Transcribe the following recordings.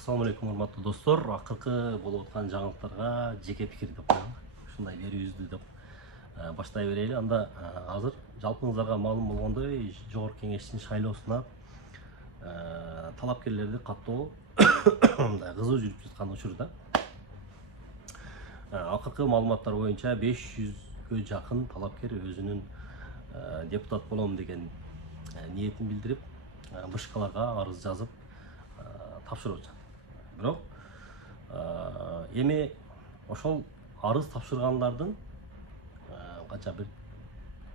Assalamu алейкум, урматтуу достор. Акыркы болуп аткан жаңылыктарга жеке пикир деп коелу. Ушундай берүүбүздү деп баштай берели. Анда азыр жалпыңыздарга маалым болгондой, Жогорку Кеңештин шайлоосуна талапкерлерди каттоо мындай кызуу жүрүп жаткан учурда. Акыркы маалыматтар боюнча 500гө жакын талапкер өзүнүн депутат болом деген ниетин билдирип, БШКларга арыз жазып тапшырып жатат. Бирок эми ошол арыз тапшыргандардын канча бир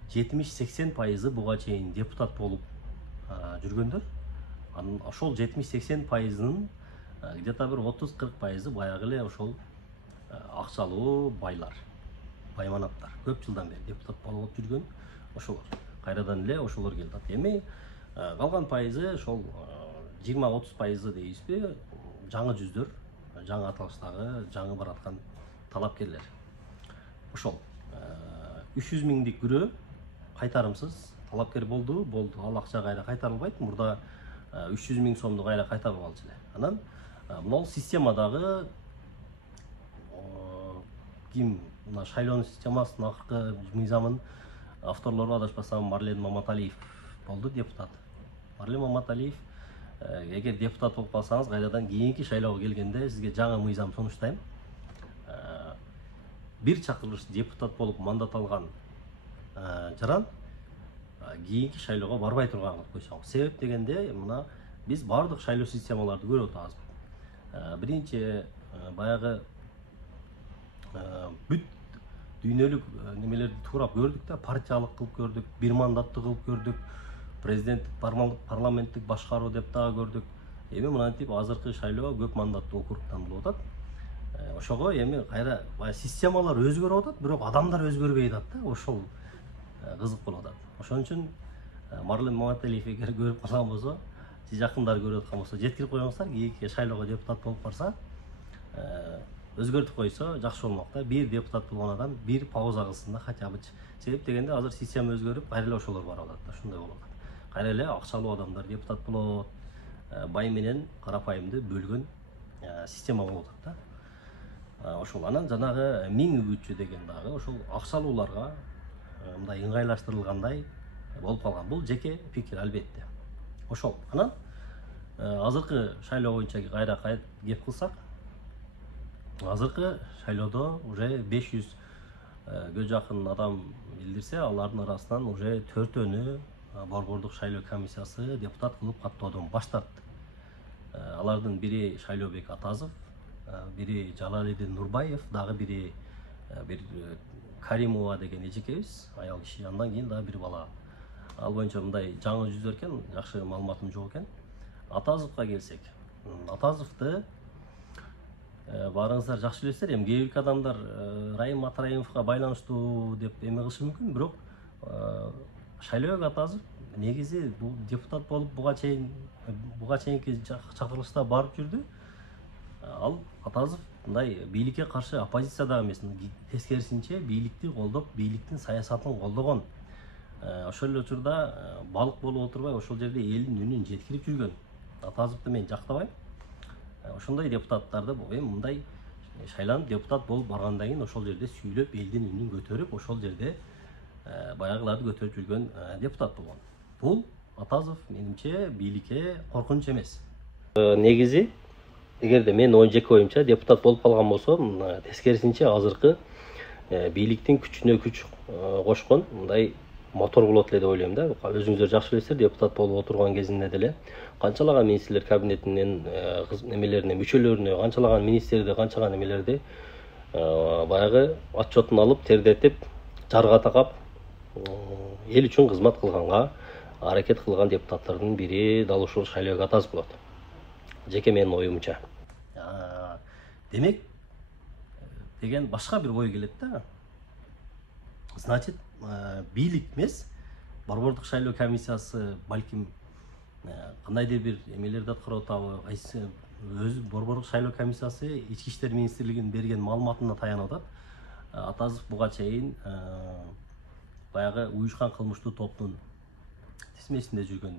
70-80% буга чейин депутат болуп жүргөндөр. Анын ошол 70-80%нын где-то бир 30-40% баягы эле ошол акчалуу байлар, байманаттар. Көп жылдан бери депутат болуп жүргөн ошолор. Кайрадан эле ошолор келип атат. Эми калган пайызы ошол 20-30% дейбизби, жаңы жүздөр, жаңы аталыштагы, жаңы бараткан талапкерлер. Ошол 300 миңдик бирөө кайтарымсыз талапкер болду. Ал акча кайра кайтарылбайт. Мурда 300 миң сомду кайра кайтарып алчу эле. Анан мына системадагы ким мына шайлоонун системасынын акыркы мыйзамын авторлору адашпасам Марлен Маматалиев болду депутат. Марлен Маматалиев эгер депутат болуп калсаңыз, кайрадан кийинки шайлоого келгенде сизге жаңы мыйзам сунуштайм. Бир чакырылыш депутат болуп мандат алган жаран кийинки шайлоого барбай турган кылып койсоңуз. Себеп дегенде, мына биз бардык шайлоо системаларды көрүп атабыз. Биринчи баягы бүт дүйнөлүк немелерди туурап көрдүк да, партиялык кылып көрдүк, бир мандаттуу кылып көрдүк, президенттик парламенттик башкаруу деп дагы көрдүк. Эми мынантип азыркы шайлоо көп мандаттуу округтан болуп атат. Ошого эми кайра системалар өзгөрүп атат, бирок адамдар өзгөрбөй атат да, ошол кызык болуп атат. Ошон үчүн Марлен Маматалиев эгер көрүп калган болсо, сиз жакындар көрүп аткан болсо, жеткирип коюңуздар, кийинки шайлоого депутат болуп барса, өзгөртүп койсо жакшы болмок да. Бир депутат болгон адам бир пауза кылсын да, хотя бы. Себеп дегенде азыр система өзгөрүп, кайра эле ошолор барып атат да, ушундай болуп атат. Кайра эле акчалуу адамдар депутат болот, бай менен карапайымды бөлгөн система болуп атат да. Ошол анан жанагы 1000 үгүтчү деген дагы ошол акчалууларга мындай ыңгайлаштырылгандай болуп калган. Бул жеке пикир албетте. Ошол. Анан азыркы шайлоо боюнча кайра кеп кылсак, азыркы шайлоодо уже 500гө жакын адам билдирсе, алардын арасынан уже 4-өнү Борбордук шайлоо комиссиясы депутат кылып каттоодон баш тартты. Алардын бири Шайлообек Атазов, бири Жалалидин Нурбаев, дагы бири бир Каримова деген эжекебиз, аял киши, андан кийин дагы бир бала. Ал боюнча мындай жаңы жүздөр экен, жакшы маалыматым жок экен. Атазовго келсек, Атазовду баарыңыздар жакшы билесиздер. Эми кээ бир адамдар Райым Матраимовго байланыштуу деп эме кылышы мүмкүн, бирок Шайлообек Атазов негизи бул депутат болуп буга чейинки чакырылышта барып жүрдү. Ал Атазов мындай бийликке каршы оппозициядагы эмес, тескерисинче бийликти колдоп, бийликтин саясатын колдогон. Ошол эле учурда балык болуп отурбай, ошол жерде элдин үнүн жеткирип жүргөн. Атазовду мен жактабайм. Ошондой депутаттарды эми мындай шайланып депутат болуп баргандан кийин ошол жерде сүйлөп, элдин үнүн көтөрүп, ошол жерде баягыларды көтөрүп жүргөн депутат болгон. Бул Атазов менимче бийликке коркунуч эмес. Негизи эгерде мен жеке оюмча депутат болуп калган болсом, тескерисинче азыркы бийликтин күчүнө күч кошкон мындай мотор болот эле деп ойлойм да. Өзүңүздөр жакшы билесиздер, депутат болуп отурган кезинде деле канчалаган министрлер кабинетинин немелерине, мүчөлөрүнө, канчалаган министрди, канчалаган немелерди баягы отчетун алып, тердетип, жарга такап, эл үчүн кызмат кылганга аракет кылган депутаттардын бири дал ушул Шайлообек Атазов болот. Жеке менин оюмча. Демек деген башка бир ой келет да. Значит, бийлик эмес, Борбордук шайлоо комиссиясы балким кандайдыр бир эмелерди аткарып атабы, кайсы өзү Борбордук шайлоо комиссиясы Ички иштер министрлигинин берген маалыматына таянып атат. Атазов буга чейин баягы уюшкан кылмыштуу топтун тизмесинде жүргөн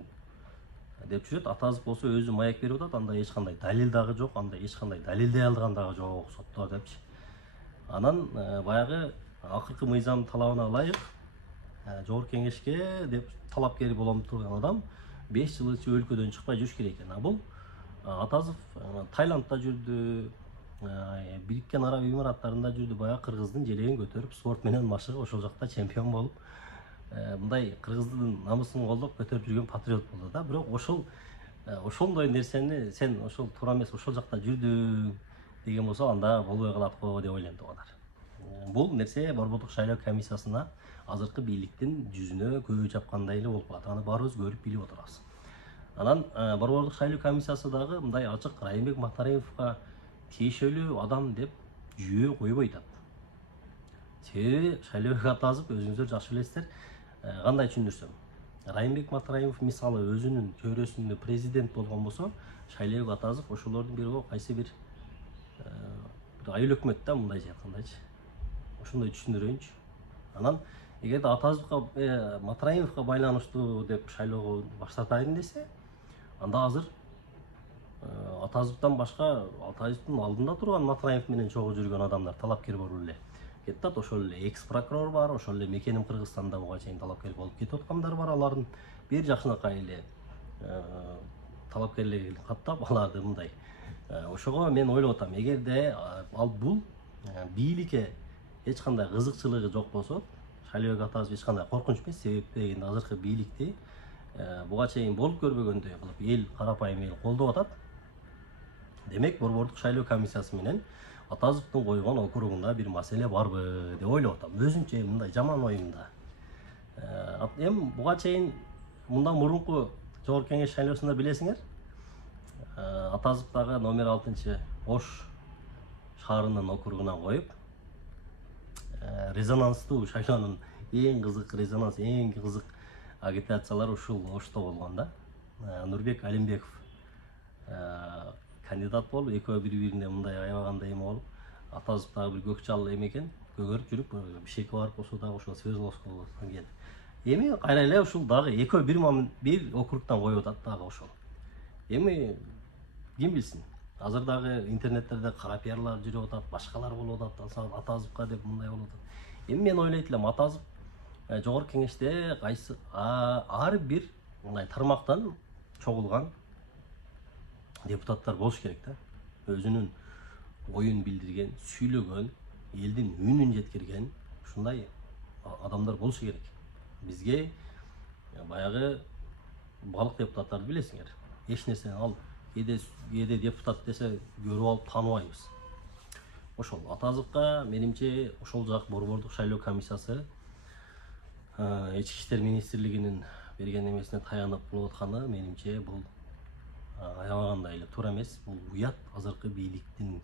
деп жүрөт. Атазов болсо өзү маек берип атат, анда эч кандай далил дагы жок, анда эч кандай далилдей алган дагы жок сотто депчи. Анан баягы акыркы мыйзам талабына ылайык Жогорку Кеңешке деп талапкери болом турган адам 5 жыл ичи өлкөдөн чыкпай жүрүш керек экен. А бул Атазов Таиландда жүрдү, Бириккен Араб Эмираттарында жүрдү, баягы кыргыздын желегин көтөрүп, спорт менен машыгып, ошол жакта чемпион болуп, мындай кыргыздын намысын колдоп көтөрүп жүргөн патриот болду да. Бирок ошондой нерсени сен ошол туура эмес, ошол жакта жүрдүң деген болсо, анда болбой калат го деп ойлойм туугандар. Бул нерсе Борбордук шайлоо комиссиясына азыркы бийликтин жүзүнө көбү чапкандай эле болуп калат. Аны баарыбыз көрүп билип отурабыз. Анан Борбордук шайлоо комиссиясы дагы мындай ачык Райымбек Матараевга тиешелүү адам деп жүйө койбой атат. Себеби Шайлообек Атазов өзүңүздөр жакшы билесиздер, кандай түшүндүрсөм. Райымбек Матараев мисалы өзүнүн чөйрөсүндө президент болгон болсо, Шайлообек Атазов ошолордун бири кайсы бир айыл өкмөт да, мындайча айткандачы. Ошондой түшүндүрөйүнчү. Анан эгерде Атазовго Матараевга байланыштуу деп шайлоого баштатайын десе, анда азыр Атазовдон башка Атазовдун алдында турган Матараев менен чогуу жүргөн адамдар талапкер болуп эле кетет. Ошол эле экс прокурор бар, ошол эле Мекеним Кыргызстанда буга чейин талапкер болуп кетип аткандар бар. Алардын бир жакшынакай эле талапкерлерин каттап аларды мындай. Ошого мен ойлоп атам, эгерде ал бул бийликке эч кандай кызыкчылыгы жок болсо, Шайлообек Атазов эч кандай коркунуч эмес. Себеби дегенде азыркы бийликти буга чейин болуп көрбөгөндөй кылып эл, карапайым эл колдоп атат. Демек, Борбордук шайлоо комиссиясы менен Атазовдун койгон округунда бир маселе барбы деп ойлоп атам. Өзүмчө мындай жаман оюмда. Эми буга чейин мындан мурунку Жогорку Кеңеш шайлоосунда билесиңер, Атазов дагы номер 6 Ош шаарынын округунан коюп, резонанстуу шайлоонун эң кызык агитациялар ушул Ошто болгон да. Нурбек Алимбеков кандидат болуп, экөө бири-бирине мындай аябагандай эме болуп, Атазов дагы бир көк чал эме экен, көгөрүп жүрүп, Бишкекке барып болсо дагы ошол Свердловского келди. Эми кайра эле ушул дагы экөө бир округтан коюп атат дагы ошол. Эми ким билсин? Азыр дагы интернеттерде кара пиарлар жүрүп атат, башкалар болуп атат, Атазовка деп мындай болуп атат. Эми мен ойлойт элем, Атазов Жогорку Кеңеште кайсы ар бир мындай тармактан чогулган депутаттар болуш керек да. Өзүнүн оюн билдирген, сүйлөгөн, элдин үнүн жеткирген ушундай адамдар болушу керек. Бизге баягы балык депутаттарды билесиңер. Эч нерсени ал кээде депутат десе көрүп алып тааныбайбыз. Ошол Атазовка менимче ошол жак Борбордук шайлоо комиссиясы Ички иштер министрлигинин берген эмесине таянып болуп атканы менимче бул аябагандай эле туура эмес. Бул уят азыркы бийликтин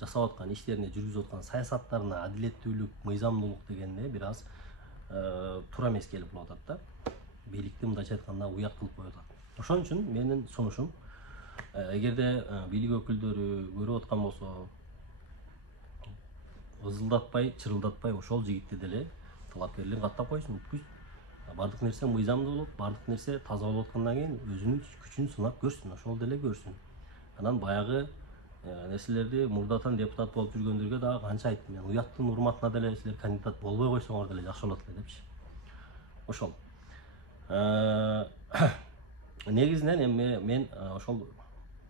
жасап аткан иштерине, жүргүзүп аткан саясаттарына адилеттүүлүк, мыйзамдуулук дегенде бир аз туура эмес келип болуп атат да. Бийликти мындайча айтканда уят кылып коюп атат. Ошон үчүн менин сунушум, эгерде бийлик өкүлдөрү көрүп аткан болсо, ызылдатпай, чырылдатпай ошол жигитти деле талапкерлерин каттап койсун. Бардык нерсе мыйзамдуулук, бардык нерсе таза болуп аткандан кийин өзүнүн күчүн сынап көрсүн, ошол деле көрсүн. Анан баягы нерселерди мурдатан депутат болуп жүргөндөргө дагы канча айттым мен, уяттын урматына деле силер кандидат болбой койсоңор деле жакшы болот эле депчи. Ошол. Негизинен эми мен ошол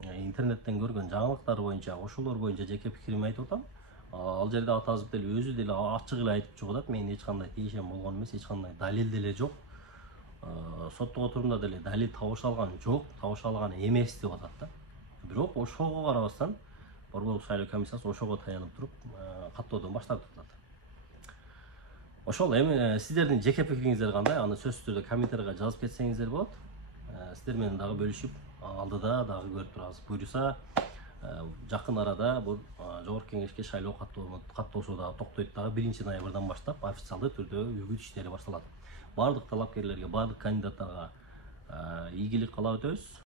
интернеттен көргөн жаңылыктар боюнча, ошолор боюнча жеке пикиримди айтып атам. Ал жерде Атазов деле өзү деле ачык эле айтып чыгып атат, менин эч кандай тиешем болгон эмес, эч кандай далил деле жок. Соттук отурумда деле далил табыша алган жок, табыша алган эмес деп атат да. Бирок ошого карабастан Борбордук шайлоо комиссиясы ошого таянып туруп каттоодон баш тартып атат. Ошол эми сиздердин жеке пикириңиздер кандай? Аны сөзсүз түрдө комментарийга жазып кетсеңиздер болот. Сиздер менен дагы бөлүшүп, алдыда дагы көрүп турабыз. Буюрса жакын арада бул Жогорку Кеңешке шайлоо каттоосу дагы токтойт дагы 1-ноябрдан баштап официалдуу түрдө үгүт иштери башталат. Бардык талапкерлерге, бардык кандидаттарга ийгилик каалап өтөбүз.